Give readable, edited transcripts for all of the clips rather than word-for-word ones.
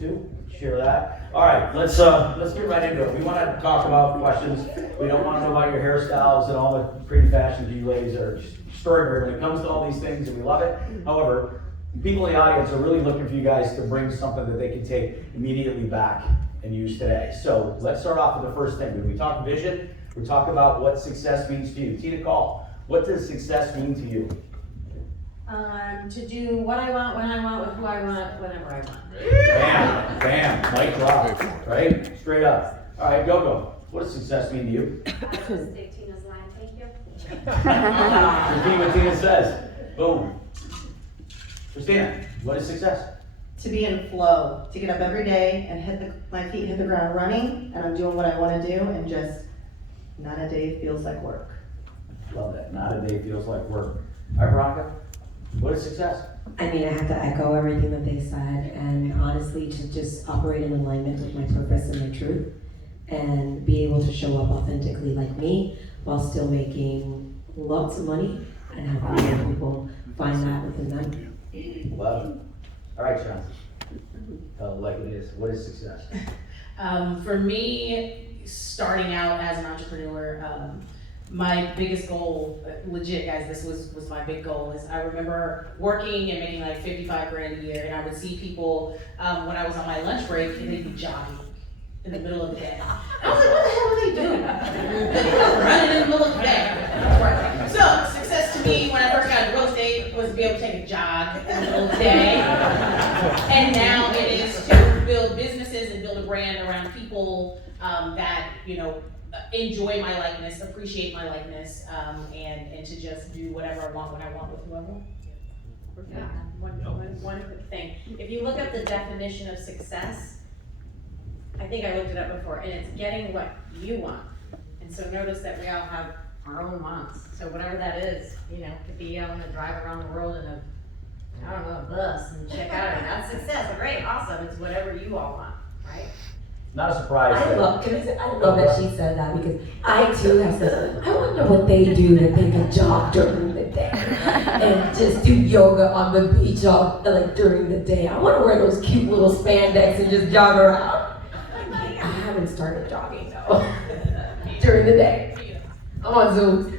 too. Share that. All right, let's get right into it. We want to talk about questions. We don't want to know about your hairstyles and all the pretty fashions you ladies are extraordinary when it comes to all these things, and we love it. However, people in the audience are really looking for you guys to bring something that they can take immediately back and use today. So let's start off with the first thing. When we talk vision, we talk about what success means to you. Tina Call, what does success mean to you? To do what I want, when I want, with who I want, whenever I want. Bam, mic drop, right? Straight up. All right, go. What does success mean to you? Just take Tina's line, thank you. Repeat what Tina says. Boom. Christina, what is success? To be in flow, to get up every day and my feet hit the ground running, and I'm doing what I want to do, and just not a day feels like work. Love that. Not a day feels like work. All right, Veronica, what is success? I mean, I have to echo everything that they said, and honestly, to just operate in alignment with my purpose and my truth, and be able to show up authentically like me, while still making lots of money, and helping other people find that within them. Love it. All right, Sean. Tell it like it is. What is success? For me, starting out as an entrepreneur, my biggest goal, legit guys, this was my big goal, is I remember working and making like 55 grand a year, and I would see people when I was on my lunch break, and they'd be jogging in the middle of the day. I was like, what the hell are they doing? They're running in the middle of the day. So, success to me when I first got into real estate was to be able to take a jog in the middle of the day. And now it is to build businesses and build a brand around people that, enjoy my likeness, appreciate my likeness, and to just do whatever I want when I want with who I want. Yeah, one quick thing. If you look up the definition of success, I think I looked it up before, and it's getting what you want. And so notice that we all have our own wants. So whatever that is, could be I want to drive around the world in a bus and check out, and that's success. Great, awesome. It's whatever you all want, right? Not a surprise. I love that she said that, because I too have said, I wonder what they do that they can jog during the day and just do yoga on the beach during the day. I want to wear those cute little spandex and just jog around. I haven't started jogging though during the day. I'm on Zoom.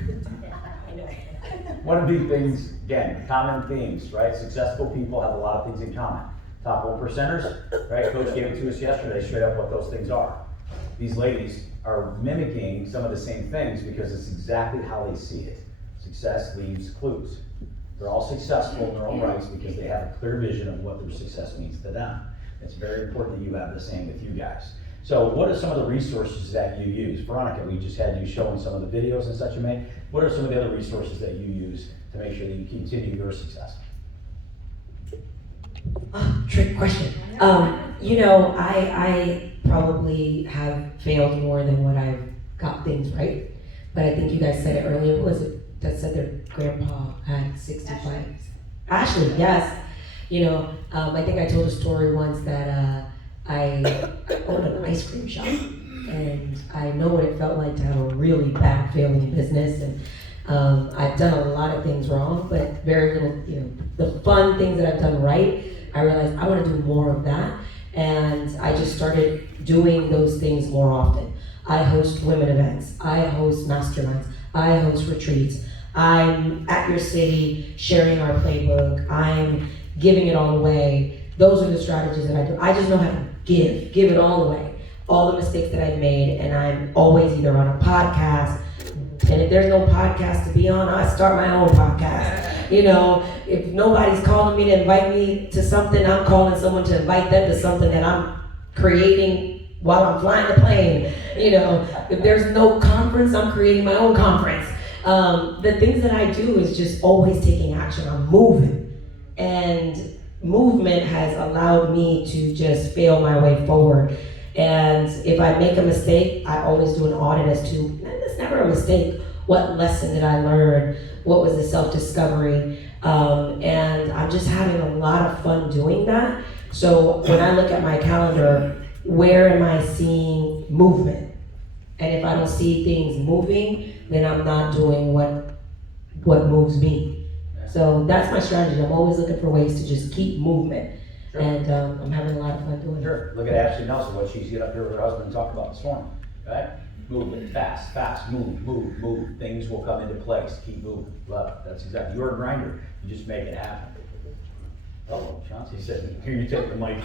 One of these things, again, common themes, right? Successful people have a lot of things in common. Top 1%ers, right? Coach gave it to us yesterday, straight up what those things are. These ladies are mimicking some of the same things because it's exactly how they see it. Success leaves clues. They're all successful in their own rights because they have a clear vision of what their success means to them. It's very important that you have the same with you guys. So what are some of the resources that you use? Veronica, we just had you showing some of the videos and such you made. What are some of the other resources that you use to make sure that you continue your success? Trick question. I probably have failed more than what I've got things right. But I think you guys said it earlier. Who was it that said their grandpa had 65? Ashley, yes. I think I told a story once that I owned an ice cream shop, and I know what it felt like to have a really bad failing business, and I've done a lot of things wrong, but very little, the fun things that I've done right, I realized I want to do more of that, and I just started doing those things more often. I host women events, I host masterminds, I host retreats, I'm at your city sharing our playbook, I'm giving it all away. Those are the strategies that I do. I just know how to give it all away. All the mistakes that I've made, and I'm always either on a podcast, and if there's no podcast to be on, I start my own podcast. If nobody's calling me to invite me to something, I'm calling someone to invite them to something that I'm creating while I'm flying the plane. If there's no conference, I'm creating my own conference. The things that I do is just always taking action. I'm moving, and movement has allowed me to just fail my way forward. And if I make a mistake, I always do an audit as to, and it's never a mistake, what lesson did I learn? What was the self-discovery? And I'm just having a lot of fun doing that. So when I look at my calendar, where am I seeing movement? And if I don't see things moving, then I'm not doing what moves me. So that's my strategy. I'm always looking for ways to just keep movement. Sure. And I'm having a lot of fun doing it. Sure, look at Ashley Nelson, what she's get up here with her husband and talk about this morning, right? Moving, fast, move, things will come into place, keep moving, love it, that's exactly, you're a grinder, you just make it happen. Oh, Chauncey said, here, you take the mic.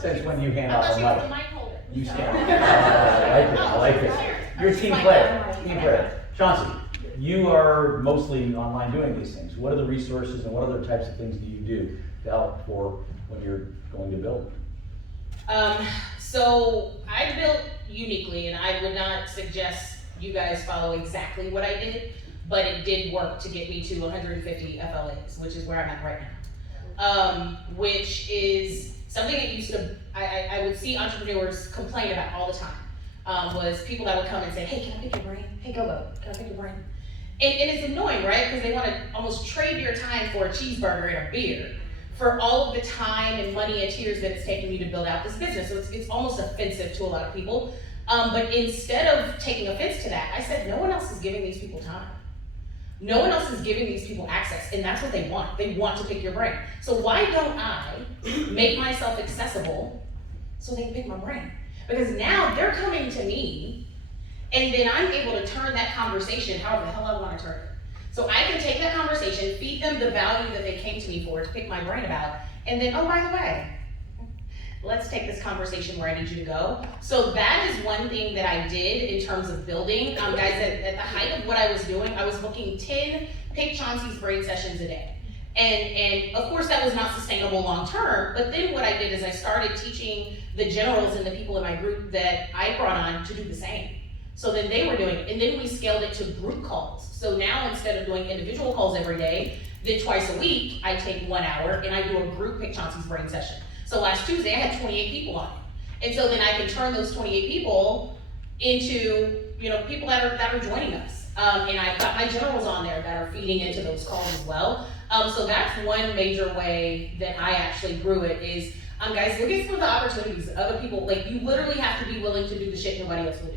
Since when you hand out the mic? mic holder. You stand. I like it. You're a team player. Chauncey, you are mostly online doing these things. What are the resources and what other types of things do you do to help for when you're going to build? So I built uniquely, and I would not suggest you guys follow exactly what I did, but it did work to get me to 150 FLAs, which is where I'm at right now. Which is something that used to, I would see entrepreneurs complain about all the time, was people that would come and say, hey, can I pick your brain? Hey, go, can I pick your brain? And it's annoying, right? Because they want to almost trade your time for a cheeseburger and a beer for all of the time and money and tears that it's taken you to build out this business. So it's almost offensive to a lot of people. But instead of taking offense to that, I said, no one else is giving these people time. No one else is giving these people access, and that's what they want. They want to pick your brain. So why don't I make myself accessible so they can pick my brain? Because now they're coming to me, and then I'm able to turn that conversation however the hell I want to turn it. So I can take that conversation, feed them the value that they came to me for, to pick my brain about, and then, oh, by the way, let's take this conversation where I need you to go. So that is one thing that I did in terms of building. Guys, at the height of what I was doing, I was booking 10 Pick Chauncey's brain sessions a day. And of course that was not sustainable long term, but then what I did is I started teaching the generals and the people in my group that I brought on to do the same. So then they were doing it, and then we scaled it to group calls. So now instead of doing individual calls every day, then twice a week, I take 1 hour and I do a group Pick Chauncey's brain session. So last Tuesday, I had 28 people on it. And so then I can turn those 28 people into, people that are joining us. And I've got my generals on there that are feeding into those calls as well. So that's one major way that I actually grew it is, guys, look at some of the opportunities that other people, like you literally have to be willing to do the shit nobody else will do.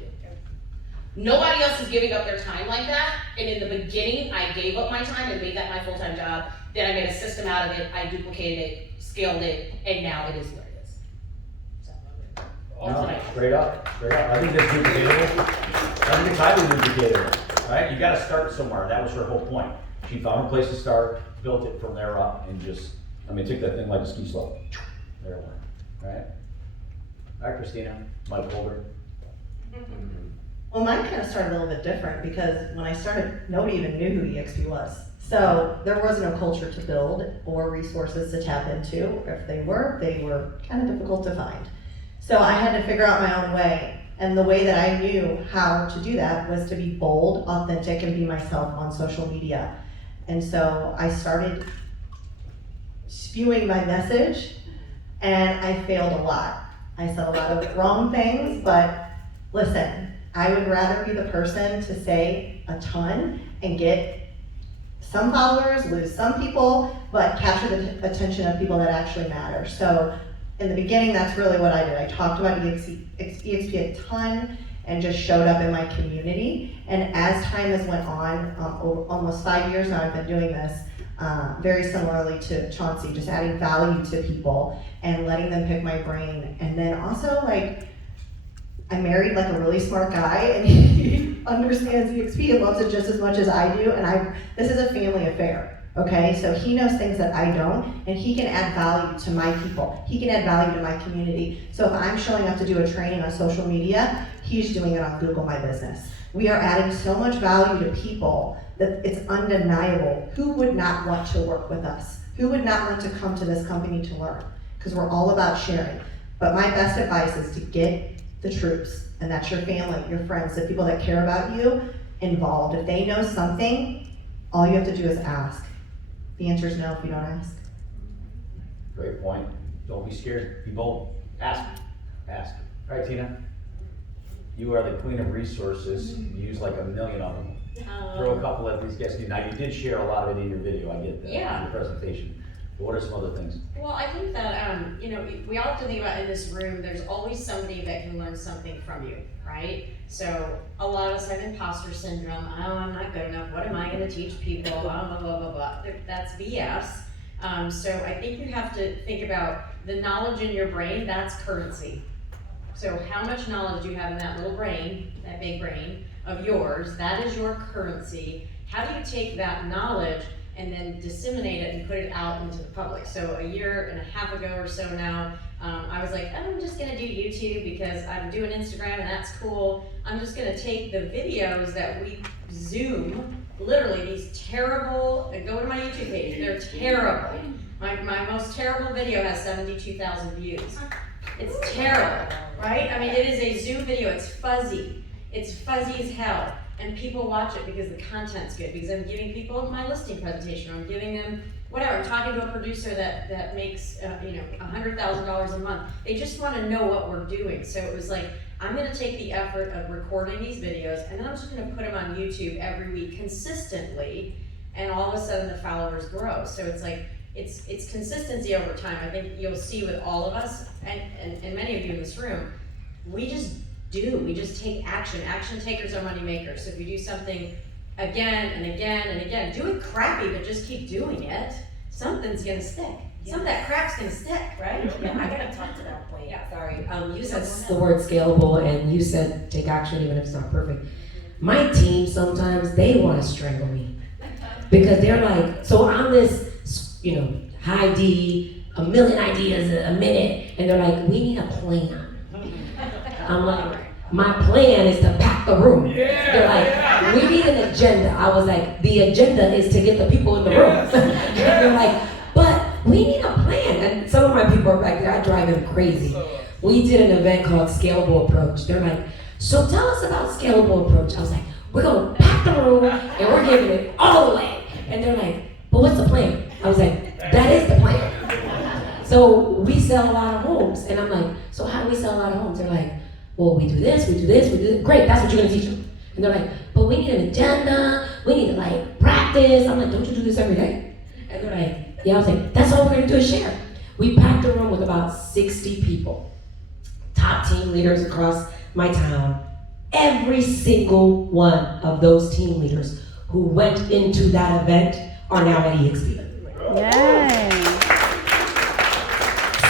Nobody else is giving up their time like that. And in the beginning, I gave up my time and made that my full-time job. Then I made a system out of it, I duplicated it, scaled it, and now it is what it is. So, No, straight up. I think that's duplicatable. I think it's highly duplicatable, right? You gotta start somewhere. That was her whole point. She found a place to start, built it from there up, and just, took that thing like a ski slope. There it went, right? All right, Christina, Mike Holder. Well, mine kind of started a little bit different because when I started, nobody even knew who eXp was. So there was no culture to build or resources to tap into. If they were kind of difficult to find. So I had to figure out my own way. And the way that I knew how to do that was to be bold, authentic, and be myself on social media. And so I started spewing my message, and I failed a lot. I said a lot of wrong things, but listen, I would rather be the person to say a ton and get some followers, lose some people, but capture the attention of people that actually matter. So in the beginning, that's really what I did. I talked about eXp a ton and just showed up in my community. And as time has went on, almost 5 years now I've been doing this, very similarly to Chauncey, just adding value to people and letting them pick my brain. And then also I married a really smart guy, and he understands eXp and loves it just as much as I do, and this is a family affair, okay? So he knows things that I don't, and he can add value to my people. He can add value to my community. So if I'm showing up to do a training on social media, he's doing it on Google My Business. We are adding so much value to people that it's undeniable. Who would not want to work with us? Who would not want to come to this company to learn? Because we're all about sharing. But my best advice is to get the troops, and that's your family, your friends, the people that care about you, involved. If they know something, all you have to do is ask. The answer is no if you don't ask. Great point. Don't be scared, be bold. Ask. All right, Tina. You are the queen of resources. You use like a million of them. Throw a couple of these guys. Now you did share a lot of it in your video, I get that, in your presentation. But what are some other things? Well, I think that, we all have to think about in this room, there's always somebody that can learn something from you, right? So a lot of us have imposter syndrome. Oh, I'm not good enough. What am I going to teach people? Blah, blah, blah, blah, blah. That's BS. So I think you have to think about the knowledge in your brain, that's currency. So how much knowledge do you have in that little brain, that big brain of yours, that is your currency. How do you take that knowledge and then disseminate it and put it out into the public? So a year and a half ago or so now, I was like, I'm just gonna do YouTube because I'm doing Instagram and that's cool. I'm just gonna take the videos that we Zoom, literally these terrible, go to my YouTube page, they're terrible. My most terrible video has 72,000 views. It's terrible, right? I mean, it is a Zoom video, it's fuzzy as hell. And people watch it because the content's good, because I'm giving people my listing presentation, or I'm giving them whatever, I'm talking to a producer that makes $100,000 a month. They just wanna know what we're doing. So it was like, I'm gonna take the effort of recording these videos, and then I'm just gonna put them on YouTube every week consistently, and all of a sudden the followers grow. So it's like, it's consistency over time. I think you'll see with all of us, and many of you in this room, we just take action. Action takers are money makers. So if you do something again and again and again, do it crappy, but just keep doing it, something's gonna stick. Some of that crap's gonna stick, right? Yeah, I gotta talk to that point. Yeah. Sorry. You said the word scalable, and you said take action even if it's not perfect. My team sometimes they want to strangle me because they're like, so I'm this, high D, a million ideas a minute, and they're like, we need a plan. I'm like, my plan is to pack the room. They're like, we need an agenda. I was like, the agenda is to get the people in the room. They're like, but we need a plan. And some of my people are back there, I drive them crazy. We did an event called Scalable Approach. They're like, so tell us about Scalable Approach. I was like, we're gonna pack the room and we're giving it all the way. And they're like, but what's the plan? I was like, that is the plan. So we sell a lot of homes. And I'm like, so how do we sell a lot of homes? They're like, well, we do this, we do this, we do this. Great, that's what you're gonna teach them. And they're like, but we need an agenda, we need to practice. I'm like, don't you do this every day? And they're like, yeah, I was like, that's all we're gonna do is share. We packed a room with about 60 people, top team leaders across my town. Every single one of those team leaders who went into that event are now at eXp. Yay.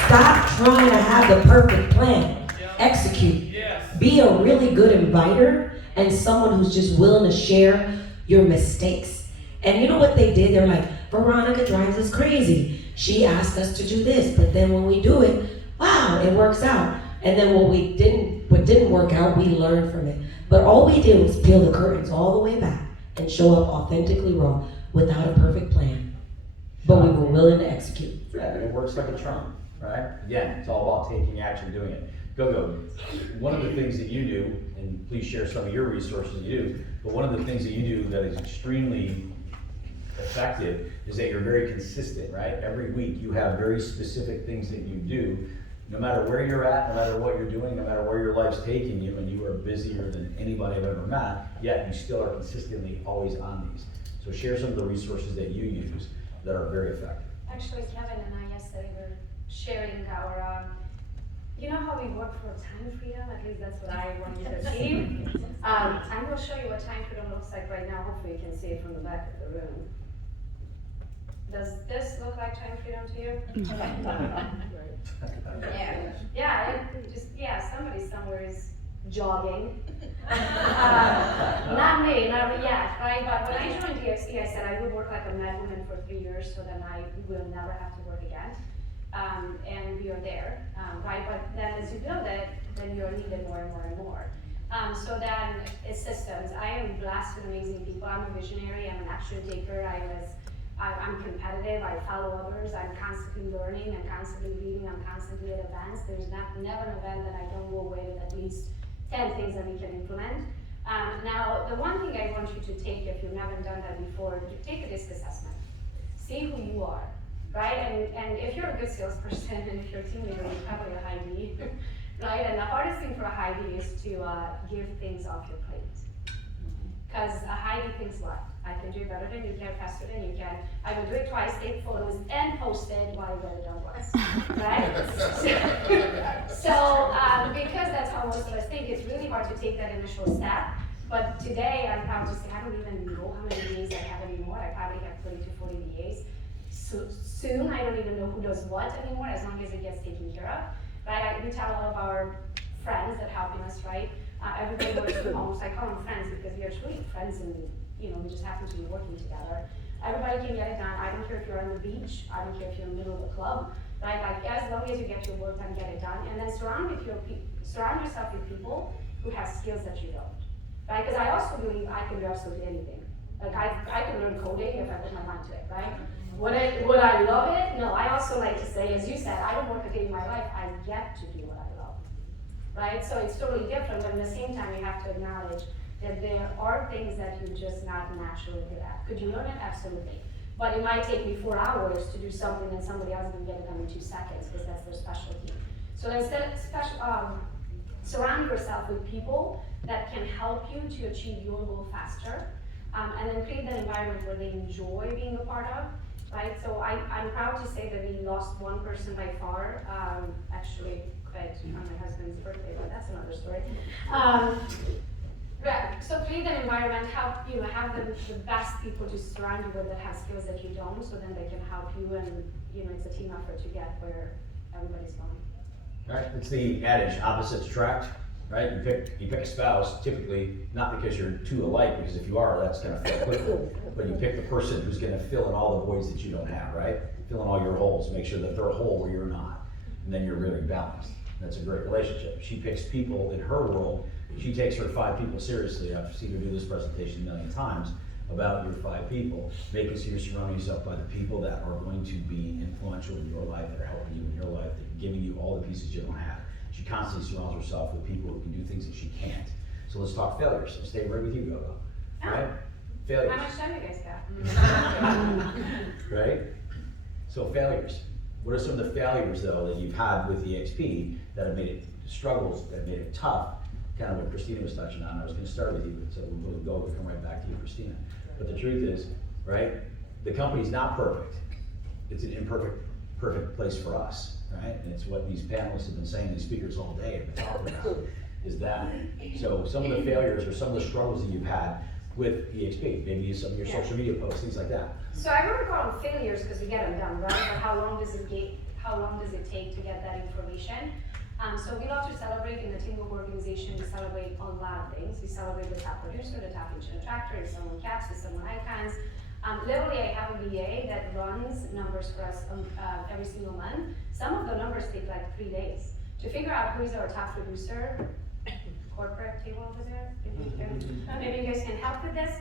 Stop trying to have the perfect plan. Execute. Be a really good inviter and someone who's just willing to share your mistakes. And you know what they did? They're like, Veronica drives us crazy. She asked us to do this, but then when we do it, wow, it works out. And then what didn't work out, we learned from it. But all we did was peel the curtains all the way back and show up authentically raw without a perfect plan. But we were willing to execute. Yeah, it works like a charm, right? Again, it's all about taking action, doing it. Go. One of the things that you do, and please share some of your resources you do, but one of the things that you do that is extremely effective is that you're very consistent, right? Every week you have very specific things that you do, no matter where you're at, no matter what you're doing, no matter where your life's taking you, and you are busier than anybody I've ever met, yet you still are consistently always on these. So share some of the resources that you use that are very effective. Actually, Kevin and I yesterday were sharing our, you know how we work for time freedom? At least that's what I want you to achieve. I'm going to show you what time freedom looks like right now. Hopefully you can see it from the back of the room. Does this look like time freedom to you? Somebody somewhere is jogging. Not me, not yet, right? But when I joined eXp, I said I would work like a madwoman for 3 years so then I will never have to work again. And we are there, right? But then as you build it, then you're needed more and more and more. So then it's systems. I am blessed with amazing people. I'm a visionary, I'm an action taker. I'm competitive, I follow others, I'm constantly learning, I'm constantly reading, I'm constantly at events. There's never an event that I don't go away with at least 10 things that we can implement. Now, the one thing I want you to take, if you've never done that before, to take a risk assessment. See who you are, right? And if you're a good salesperson and if you're a team leader, you're probably a high D, right? And the hardest thing for a high D is to give things off your plate. Because a high D thinks what? I can do it better than you can, faster than you can. I will do it twice, take photos, and post it while you get it done once, right? So because that's how most of us think, it's really hard to take that initial step. But today, I'm proud to say I don't even know how many VAs I have anymore. I probably have 30 to 40 VAs. so soon, I don't even know who does what anymore, as long as it gets taken care of, right? We tell all of our friends that helping us, right? Everybody works from home, so I call them friends because we are truly friends and, we just happen to be working together. Everybody can get it done. I don't care if you're on the beach, I don't care if you're in the middle of a club, right? Like, as long as you get your work done, get it done. And then surround yourself with people who have skills that you don't, right? Because I also believe I can do absolutely anything. Like, I can learn coding if I put my mind to it, right? Would I love it? No, I also like to say, as you said, I don't work a day in my life, I get to do what I love, right? So it's totally different, but at the same time, you have to acknowledge that there are things that you're just not naturally good at. Could you learn it? Absolutely. But it might take me 4 hours to do something and somebody else can get it done in 2 seconds because that's their specialty. So instead, surround yourself with people that can help you to achieve your goal faster, and then create that environment where they enjoy being a part of, right? So I'm proud to say that we lost one person by far, actually quit on my husband's birthday, but that's another story. So create that environment, have the best people to surround you with that have skills that you don't, so then they can help you, and it's a team effort to get where everybody's going. Right, it's the adage, opposites attract, right? You pick a spouse, typically, not because you're two alike, because if you are, that's gonna fail quickly. But you pick the person who's gonna fill in all the voids that you don't have, right? Fill in all your holes, make sure that they're whole where you're not. And then you're really balanced. That's a great relationship. She picks people in her world, she takes her 5 people seriously. I've seen her do this presentation a million times about your 5 people. Making sure you're surrounding yourself by the people that are going to be influential in your life, that are helping you in your life, that are giving you all the pieces you don't have. She constantly surrounds herself with people who can do things that she can't. So let's talk failures. I'll stay right with you, Gogo. Right? Failures. How much time you guys got? Right? So failures. What are some of the failures though that you've had with eXp that have made it struggles, that have made it tough? Kind of what Christina was touching on. I was going to start with you, so we'll come right back to you, Christina. But the truth is, right? The company's not perfect. It's an perfect place for us, right? And it's what these panelists have been saying, these speakers all day have been talking about, is that. So some of the failures or some of the struggles that you've had with eXp, maybe some of your social media posts, things like that. So I wouldn't call them failures because we get them done, right? But how long does it take to get that information? So we love to celebrate in the Teamwork organization. We celebrate a lot of things. We celebrate the top producer, the top engineer tractor, if someone caps, if someone icons. Literally, I have a VA that runs numbers for us every single month. Some of the numbers take like 3 days to figure out who is our top producer. Corporate table over there. Maybe you guys can help with this.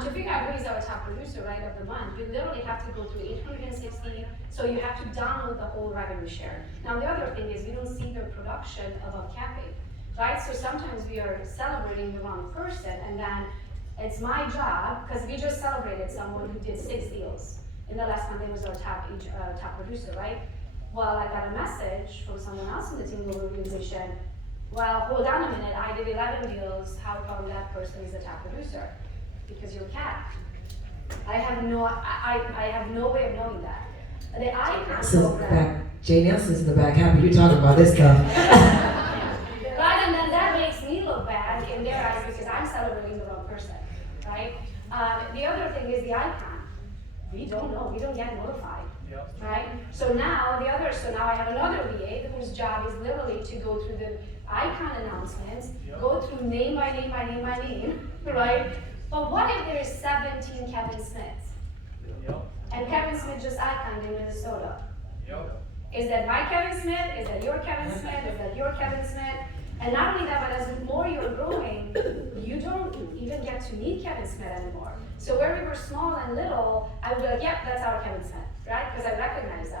To figure out who is our top producer, right, of the month, you literally have to go through 860, so you have to download the whole revenue share. Now the other thing is we don't see their production above capping, right? So sometimes we are celebrating the wrong person, and then it's my job, because we just celebrated someone who did 6 deals. In the last month, it was our top producer, right? Well, I got a message from someone else in the team organization. Well, hold on a minute, I did 11 deals, how come that person is the top producer? Because you're capped. I have no way of knowing that. The icon program. Jay Nelson's in the back. How are you talking about this stuff? Right, and then that makes me look bad in their eyes because I'm celebrating the wrong person, right? The other thing is the icon. We don't know, we don't get notified, right? So now I have another VA whose job is literally to go through the icon announcements, go through name by name by name by name, right? But what if there is 17 Kevin Smiths? And Kevin Smith just iconed in Minnesota. Is that my Kevin Smith? Is that your Kevin Smith? Is that your Kevin Smith? And not only that, but as the more you're growing, you don't even get to meet Kevin Smith anymore. So where we were small and little, I would be like, yep, that's our Kevin Smith, right? Because I recognize them.